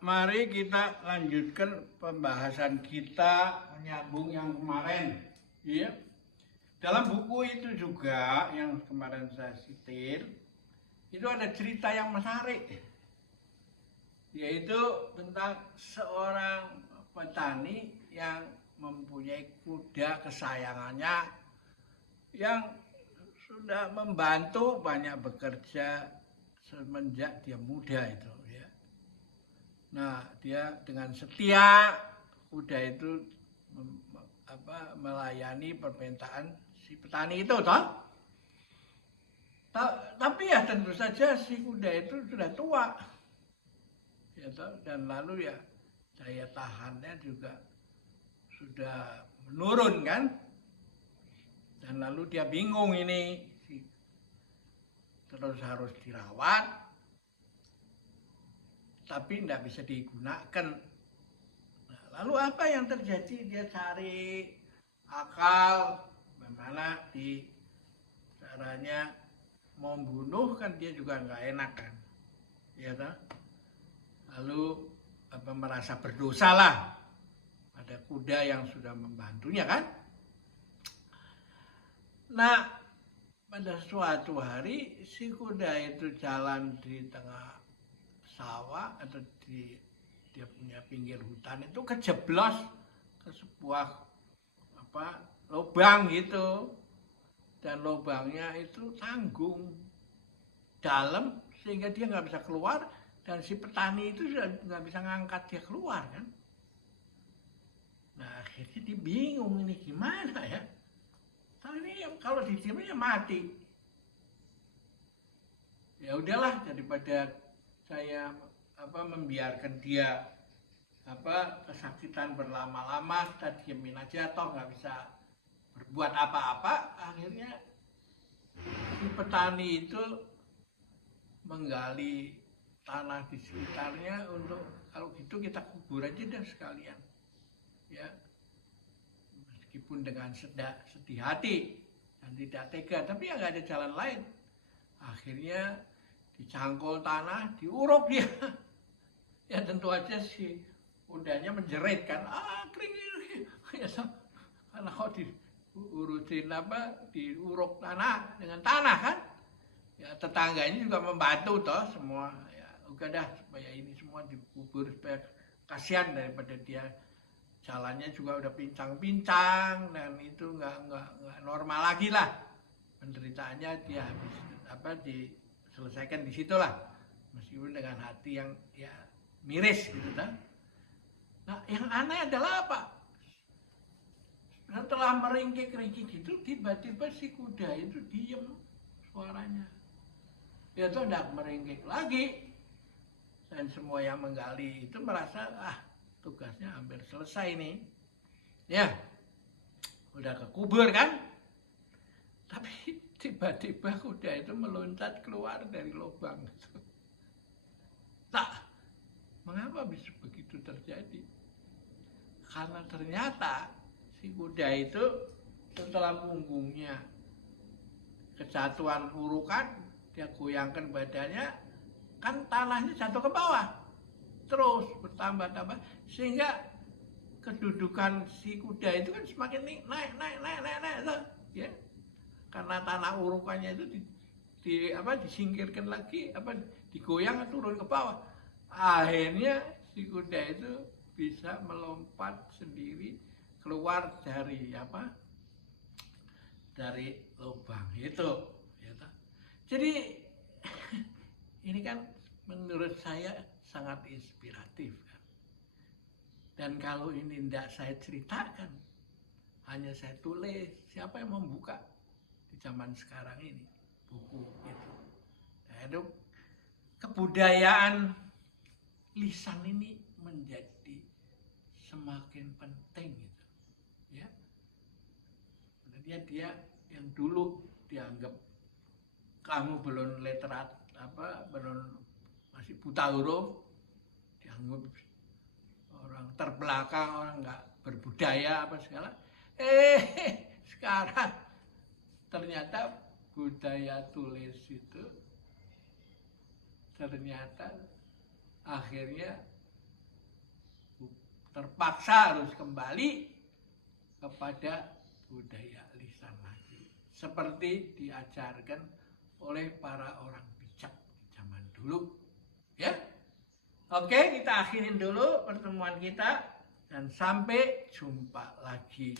mari kita lanjutkan pembahasan kita menyambung yang kemarin. Ya. Dalam buku itu juga yang kemarin saya sitir, itu ada cerita yang menarik, yaitu tentang seorang petani yang mempunyai kuda kesayangannya yang sudah membantu banyak bekerja semenjak dia muda itu. Nah, dia dengan setia kuda itu melayani permintaan si petani itu, toh. Tapi ya tentu saja si kuda itu sudah tua, ya toh, dan lalu ya daya tahannya juga sudah menurun kan, dan lalu dia bingung ini, terus harus dirawat. Tapi tidak bisa digunakan. Nah, lalu apa yang terjadi? Dia cari akal, bagaimana caranya membunuh, kan dia juga nggak enak kan, ya kan? Lalu merasa berdosa lah pada kuda yang sudah membantunya kan. Nah, pada suatu hari si kuda itu jalan di tengah sawah atau dia punya pinggir hutan itu kejeblos ke sebuah lubang gitu, dan lubangnya itu tanggung dalam sehingga dia nggak bisa keluar, dan si petani itu sudah nggak bisa ngangkat dia keluar kan. Nah, akhirnya dia bingung, ini gimana ya, ini kalau didiemin ya mati. Ya udahlah, daripada saya membiarkan dia kesakitan berlama-lama, kita diemin aja, toh nggak bisa berbuat apa-apa. Akhirnya si petani itu menggali tanah di sekitarnya untuk, kalau gitu kita kubur aja dan sekalian, ya, meskipun dengan sedih hati dan tidak tega, tapi ya nggak ada jalan lain. Akhirnya dicangkul tanah, diuruk dia. Ya tentu aja si kudanya menjerit kan, kering. Ya, karena kok diurutin diuruk tanah dengan tanah kan. Ya tetangganya juga membantu toh semua. Ya udah dah, supaya ini semua dikubur, supaya kasihan, daripada dia jalannya juga udah pincang-pincang dan itu nggak normal lagi lah. Penderitaannya dia habis selesaikan di situlah, meskipun dengan hati yang ya miris gitu kan. Nah, yang aneh adalah apa? Setelah meringkik-ringkik gitu, tiba-tiba si kuda itu diem suaranya. Ya tuh tidak meringkik lagi, dan semua yang menggali itu merasa tugasnya hampir selesai nih. Ya, udah kekubur kan? Tapi tiba-tiba kuda itu meloncat keluar dari lubang. Nah, mengapa bisa begitu terjadi? Karena ternyata si kuda itu setelah punggungnya kejatuhan urukan, dia goyangkan badannya, kan tanahnya jatuh ke bawah, terus bertambah-tambah, sehingga kedudukan si kuda itu kan semakin naik, ya. Karena tanah urukannya itu disingkirkan lagi, digoyang turun ke bawah. Akhirnya si kuda itu bisa melompat sendiri keluar dari lubang itu. Jadi ini kan menurut saya sangat inspiratif kan. Dan kalau ini tidak saya ceritakan, hanya saya tulis, siapa yang membuka di zaman sekarang ini buku itu? Nah, itu kebudayaan lisan ini menjadi semakin penting gitu, ya. Sebenarnya dia yang dulu dianggap kamu belum literat, belum, masih buta huruf, dianggap orang terbelakang, orang nggak berbudaya segala. Sekarang ternyata budaya tulis itu ternyata akhirnya terpaksa harus kembali kepada budaya lisan lagi. Seperti diajarkan oleh para orang bijak di zaman dulu. Ya. Oke, kita akhirin dulu pertemuan kita dan sampai jumpa lagi.